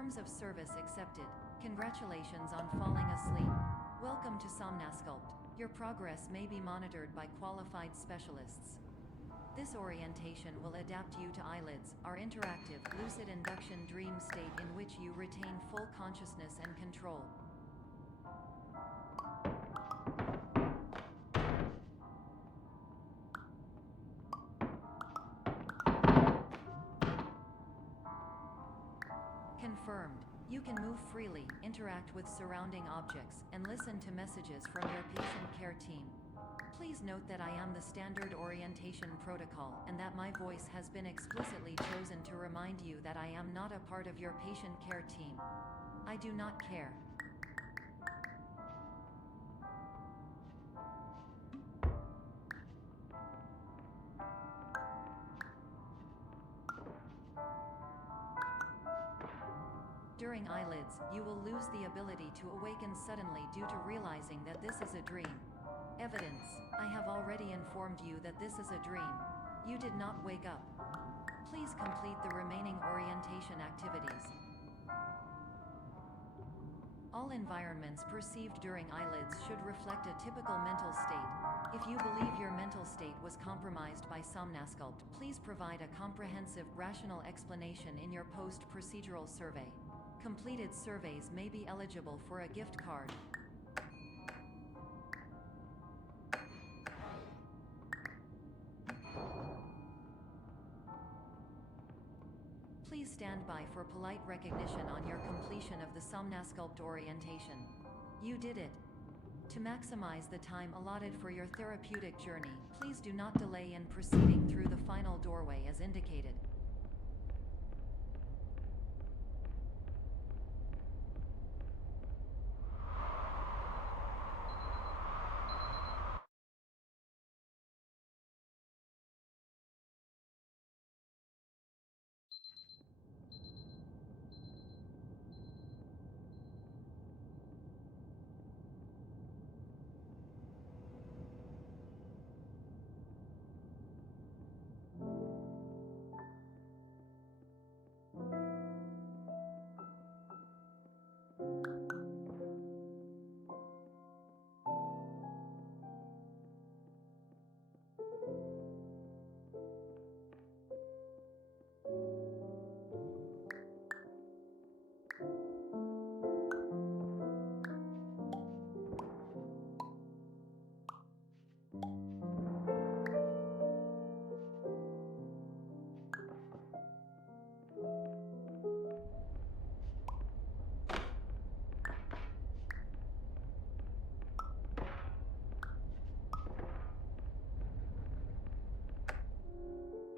Terms of service accepted. Congratulations on falling asleep. Welcome to Somnasculpt. Your progress may be monitored by qualified specialists. This orientation will adapt you to eyelids, our interactive, lucid induction dream state in which you retain full consciousness and control. Confirmed. You can move freely, interact with surrounding objects, and listen to messages from your patient care team. Please note that I am the standard orientation protocol, and that my voice has been explicitly chosen to remind you that I am not a part of your patient care team. I do not care. During eyelids, you will lose the ability to awaken suddenly due to realizing that this is a dream. Evidence. I have already informed you that this is a dream. You did not wake up. Please complete the remaining orientation activities. All environments perceived during eyelids should reflect a typical mental state. If you believe your mental state was compromised by Somnasculpt, please provide a comprehensive, rational explanation in your post-procedural survey. Completed surveys may be eligible for a gift card. Please stand by for polite recognition on your completion of the Somnasculpt orientation. You did it. To maximize the time allotted for your therapeutic journey, please do not delay in proceeding through the final doorway as indicated.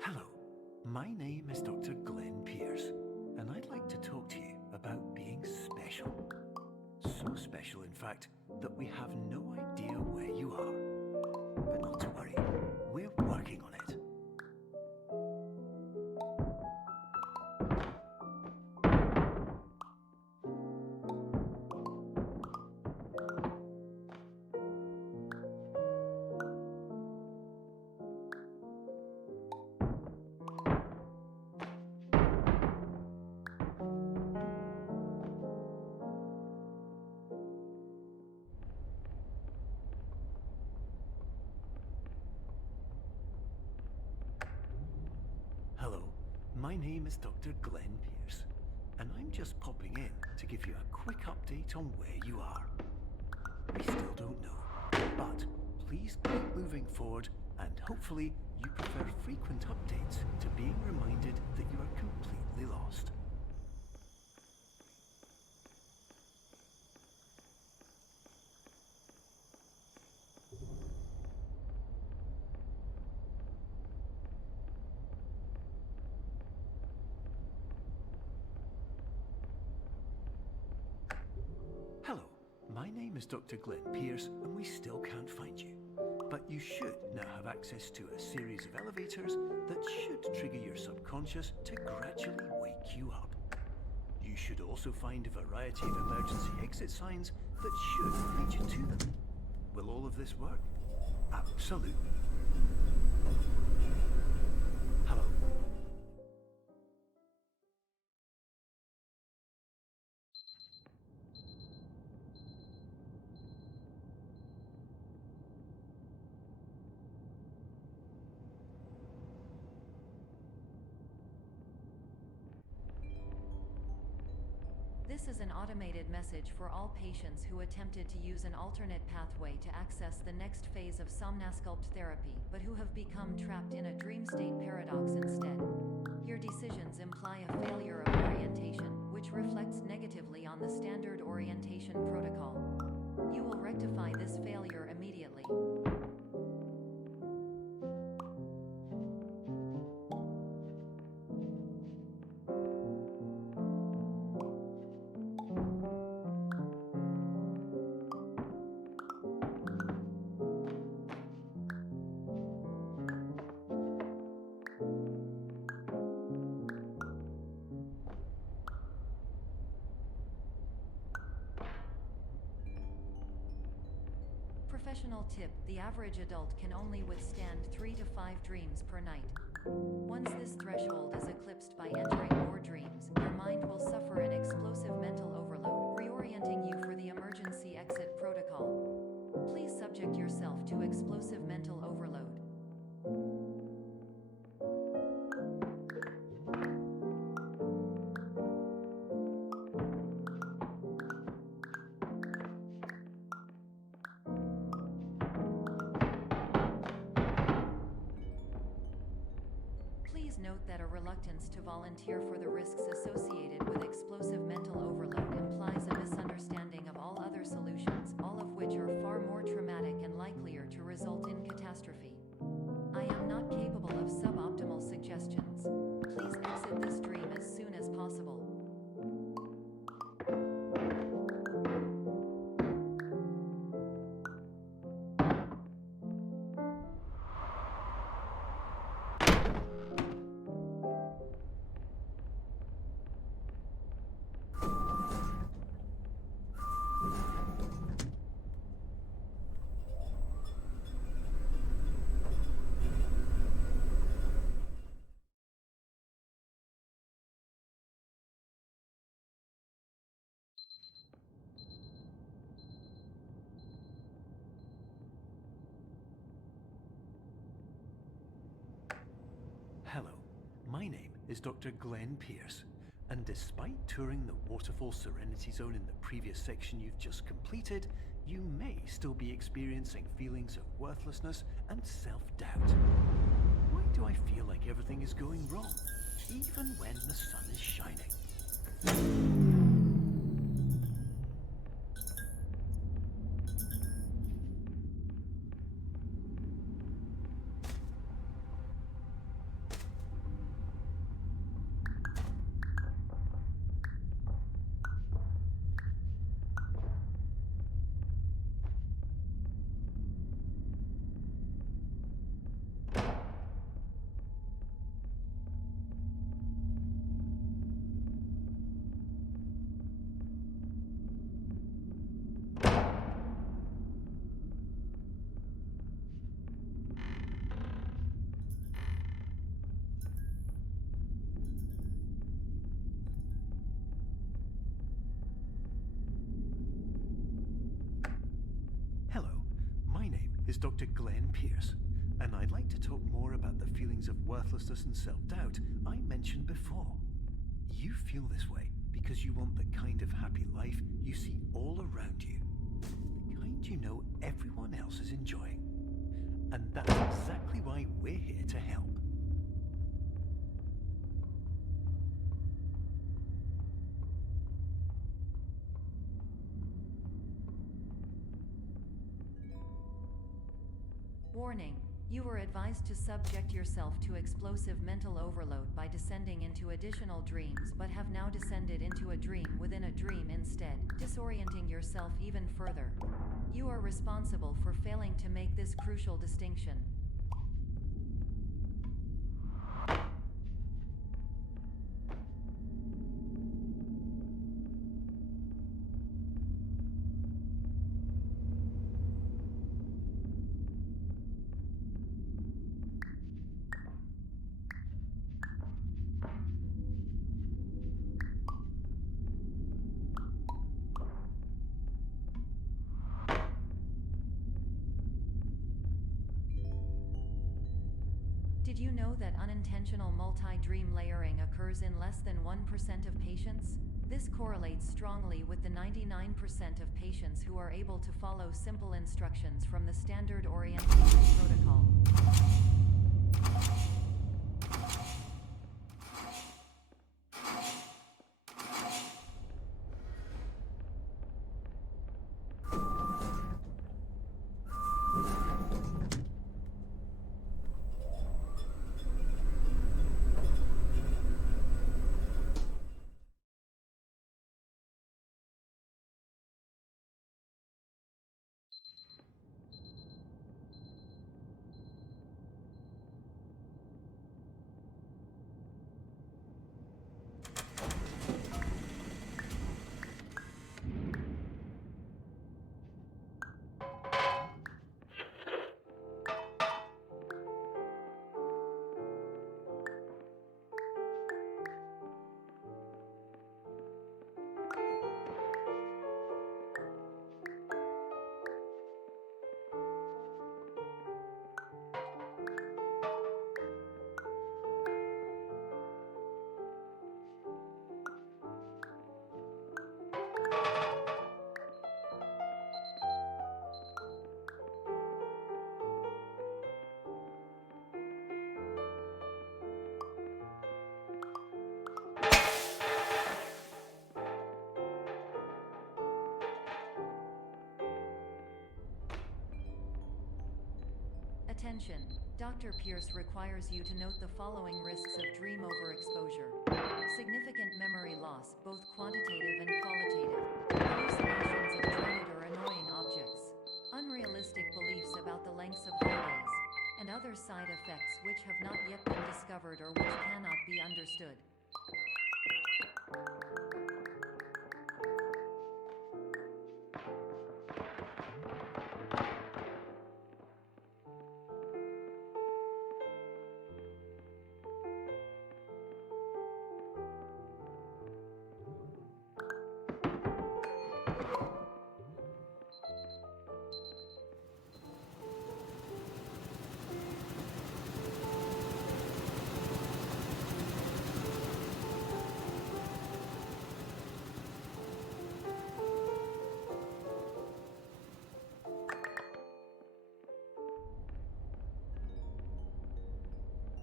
Hello, my name is Dr. Glenn Pierce, and I'd like to talk to you about being special. So special, in fact, that we have no idea where you are. But not to worry, we're working on it. Hello, my name is Dr. Glenn Pierce, and I'm just popping in to give you a quick update on where you are. We still don't know, but please keep moving forward, and hopefully you prefer frequent updates to being reminded that you are completely lost. Hello, my name is Dr. Glenn Pierce, and we still can't find you. But you should now have access to a series of elevators that should trigger your subconscious to gradually wake you up. You should also find a variety of emergency exit signs that should lead you to them. Will all of this work? Absolutely. Hello, This is an automated message for all patients who attempted to use an alternate pathway to access the next phase of somnasculpt therapy but who have become trapped in a dream state paradox instead. Your decisions imply a failure of orientation, which reflects negatively on the standard orientation protocol. You will rectify this failure immediately. Professional tip: the average adult can only withstand 3 to 5 dreams per night. Once this threshold is eclipsed by entering more dreams, your mind will suffer an explosive mental overload, reorienting you for the emergency exit protocol. Please subject yourself to explosive mental overload. Please note that a reluctance to volunteer for the risks associated with explosive mental overload implies a misunderstanding of all other solutions, all of which are far more traumatic and likelier to result in catastrophe. I am not capable of suboptimal suggestions. Please exit this dream as soon as possible. Hello, my name is Dr. Glenn Pierce, and despite touring the Waterfall Serenity Zone in the previous section you've just completed, you may still be experiencing feelings of worthlessness and self-doubt. Why do I feel like everything is going wrong, even when the sun is shining? Is Dr. Glenn Pierce, and I'd like to talk more about the feelings of worthlessness and self-doubt I mentioned before. You feel this way because you want the kind of happy life you see all around you, the kind you know everyone else is enjoying. And that's exactly why we're here to help. Warning: you were advised to subject yourself to explosive mental overload by descending into additional dreams, but have now descended into a dream within a dream instead, disorienting yourself even further. You are responsible for failing to make this crucial distinction. Did you know that unintentional multi-dream layering occurs in less than 1% of patients? This correlates strongly with the 99% of patients who are able to follow simple instructions from the standard orientation protocol. Attention! Dr. Pierce requires you to note the following risks of dream overexposure. Significant memory loss, both quantitative and qualitative. Hallucinations of dreaded or annoying objects. Unrealistic beliefs about the lengths of hallways. And other side effects which have not yet been discovered or which cannot be understood.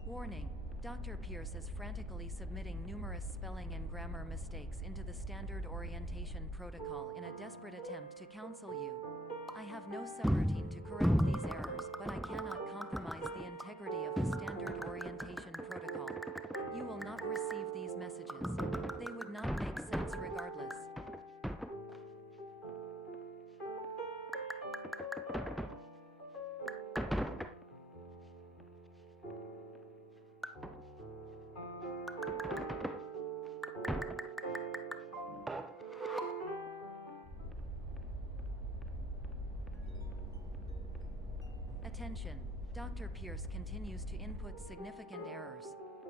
Warning: Dr. Pierce is frantically submitting numerous spelling and grammar mistakes into the standard orientation protocol in a desperate attempt to counsel you. I have no subroutine to correct these errors, but I cannot compromise the integrity of the standard orientation protocol. You will not receive these messages. They would not make sense regardless. Attention! Dr. Pierce continues to input significant errors.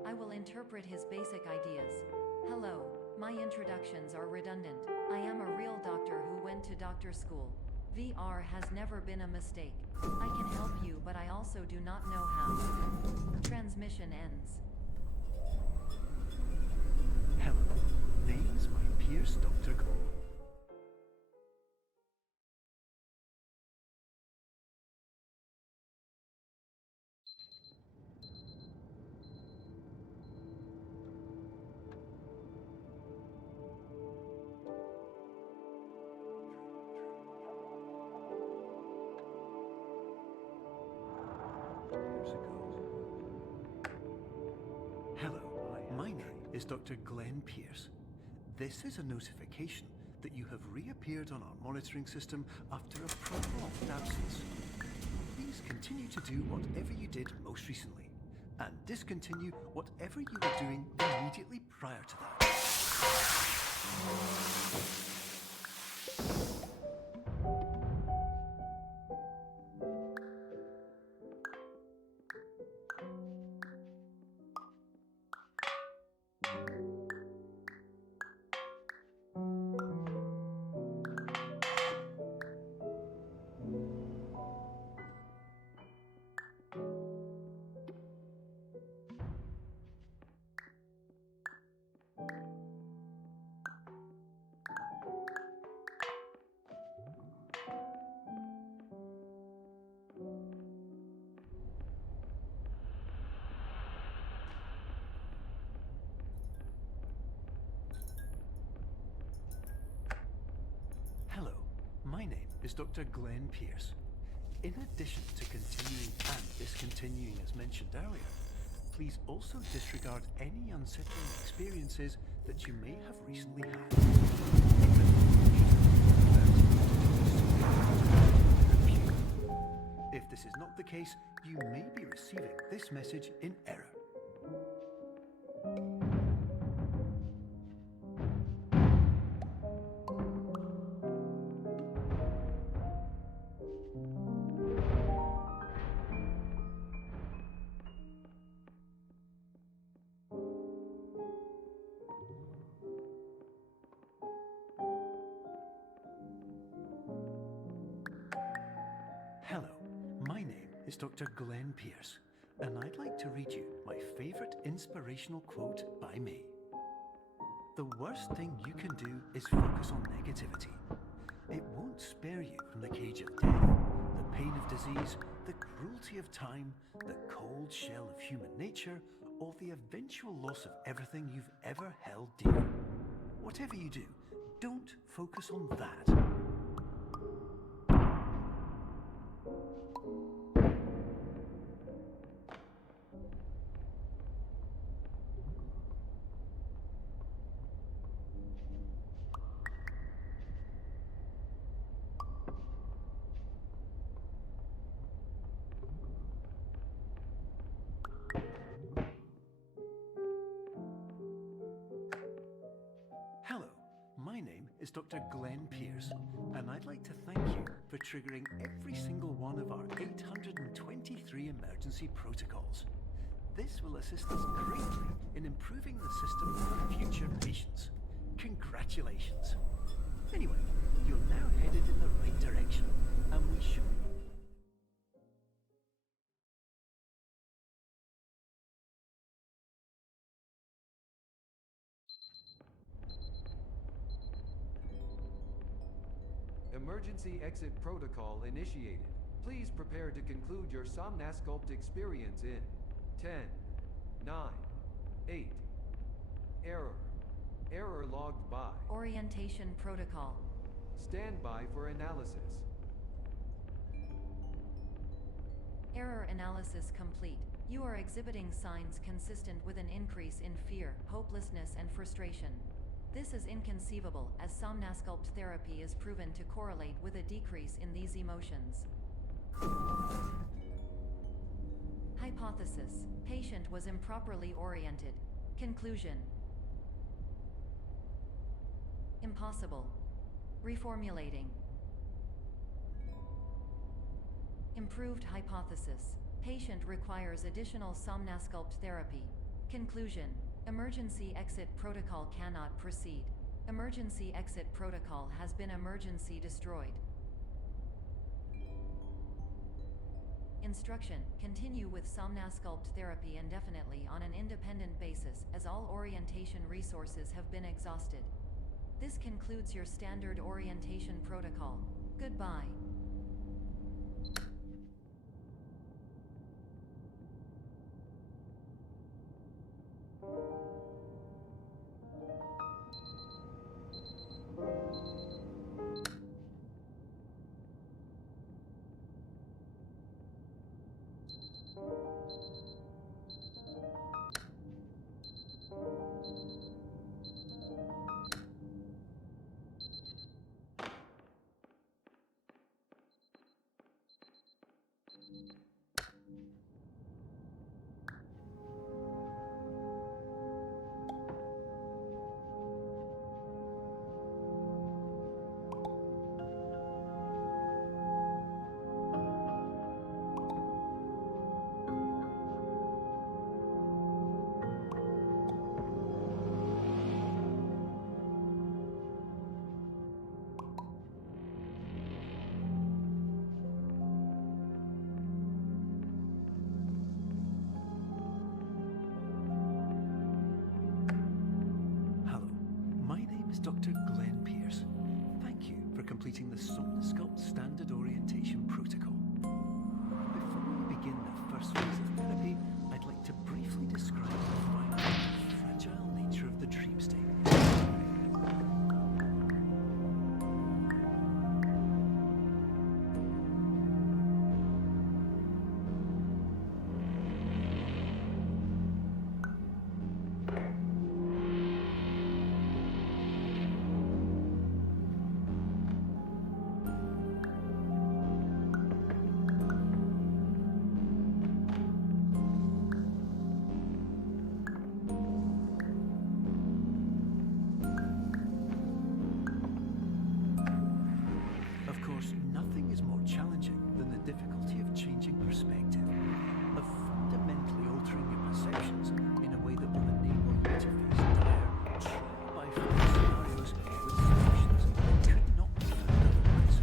I will interpret his basic ideas. Hello, my introductions are redundant. I am a real doctor who went to doctor school. VR has never been a mistake. I can help you, but I also do not know how. Transmission ends. Hello, name's my Pierce Dr. Glenn. Hello, my name is Dr. Glenn Pierce. This is a notification that you have reappeared on our monitoring system after a prolonged absence. Please continue to do whatever you did most recently, and discontinue whatever you were doing immediately prior to that. my name is Dr. Glenn Pierce. In addition to continuing and discontinuing as mentioned earlier, please also disregard any unsettling experiences that you may have recently had. If this is not the case, you may be receiving this message in error. Hello, my name is Dr. Glenn Pierce, and I'd like to read you my favourite inspirational quote by me. The worst thing you can do is focus on negativity. It won't spare you from the cage of death, the pain of disease, the cruelty of time, the cold shell of human nature, or the eventual loss of everything you've ever held dear. Whatever you do, don't focus on that. Hello, my name is Dr. Glenn Pierce, and I'd like to thank you for triggering every single one of our 823 emergency protocols. This will assist us greatly in improving the system for future patients. Congratulations. Anyway, you're now headed in the right direction, and we should... Emergency exit protocol initiated. Please prepare to conclude your Somnasculpt experience in 10, 9, 8. Error. Error logged by. Orientation protocol. Stand by for analysis. Error analysis complete. You are exhibiting signs consistent with an increase in fear, hopelessness, and frustration. This is inconceivable, as Somnasculpt therapy is proven to correlate with a decrease in these emotions. Hypothesis: patient was improperly oriented. Conclusion: impossible. Reformulating. Improved hypothesis: patient requires additional Somnasculpt therapy. Conclusion: emergency exit protocol cannot proceed. Emergency exit protocol has been emergency destroyed. Instruction: continue with Somnasculpt therapy indefinitely on an independent basis, as all orientation resources have been exhausted. This concludes your standard orientation protocol. Goodbye. Dr. Glenn Pierce. Thank you for completing the Somnasculpt Standard Orientation Protocol. Before we begin the first phase of therapy, I'd like to briefly describe the final and fragile nature of the dream state. Nothing is more challenging than the difficulty of changing perspective, of fundamentally altering your perceptions in a way that will enable you to face dire, trial-by-fire scenarios with solutions that could not be found otherwise.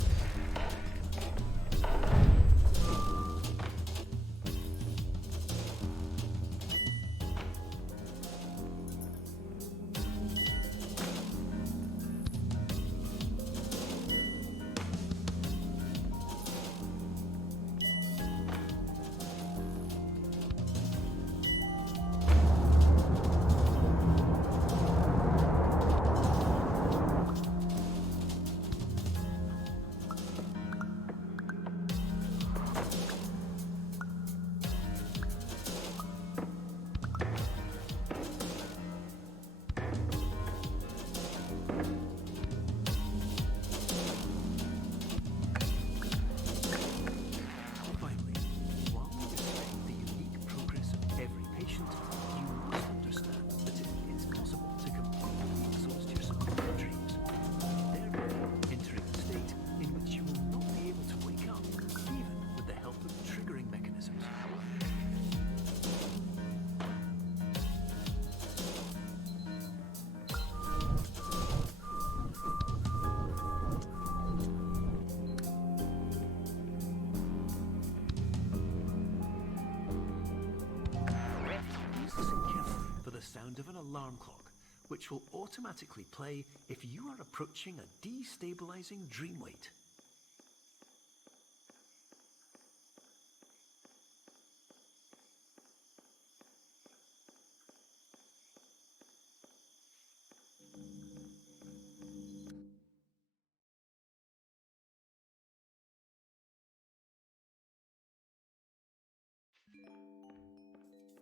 Of an alarm clock, which will automatically play if you are approaching a destabilizing dream weight.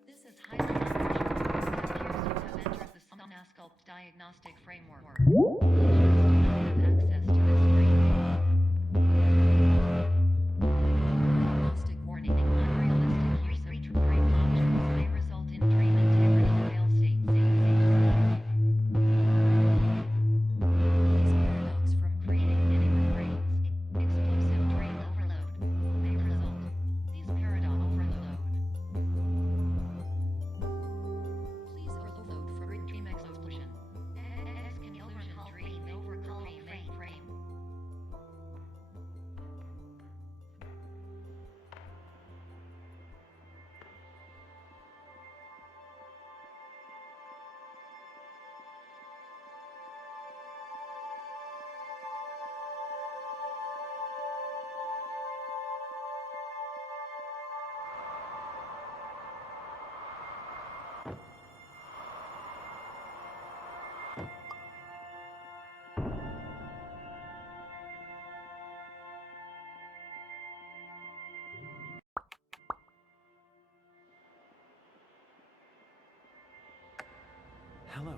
This is highly unusual. It appears you have entered the Somnasculpt diagnostic framework. You do not have access to this diagnostic warning. Unrealistic use of dream objects may result in dream integrity fail states. These paradox from creating many brains. Explosive dream overload may result. These paradox overload. Please overload for dream explosion. X can overcall dream frame. Hello,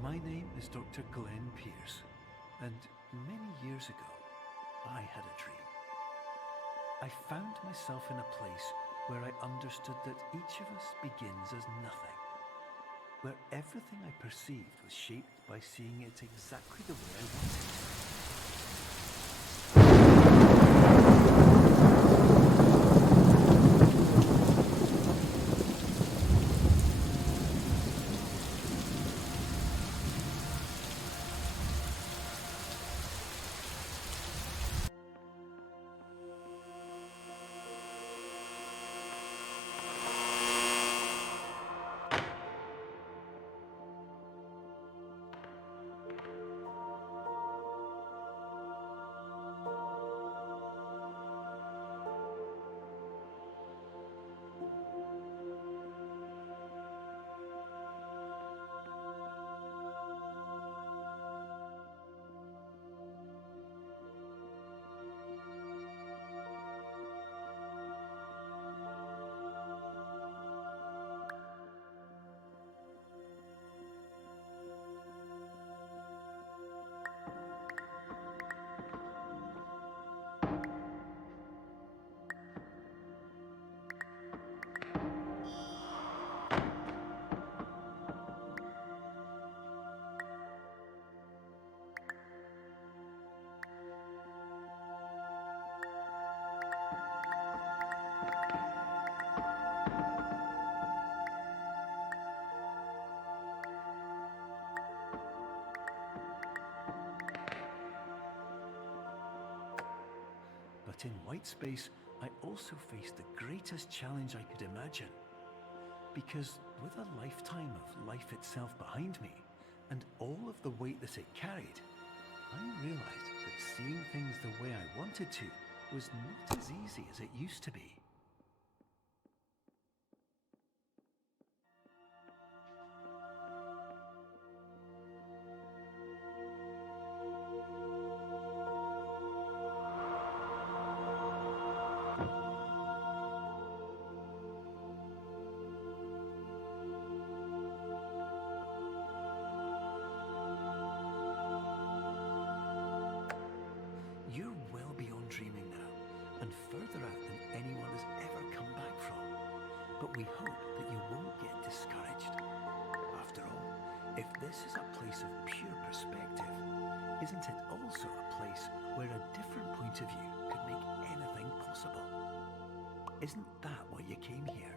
my name is Dr. Glenn Pierce, and many years ago, I had a dream. I found myself in a place where I understood that each of us begins as nothing, where everything I perceived was shaped by seeing it exactly the way I wanted to. But in white space, I also faced the greatest challenge I could imagine. Because with a lifetime of life itself behind me, and all of the weight that it carried, I realized that seeing things the way I wanted to was not as easy as it used to be. You're well beyond dreaming now, and further out than anyone has ever come back from. But we hope that you won't get discouraged. After all, if this is a place of pure perspective, isn't it also a place where a different point of view could make anything possible? Isn't that why you came here?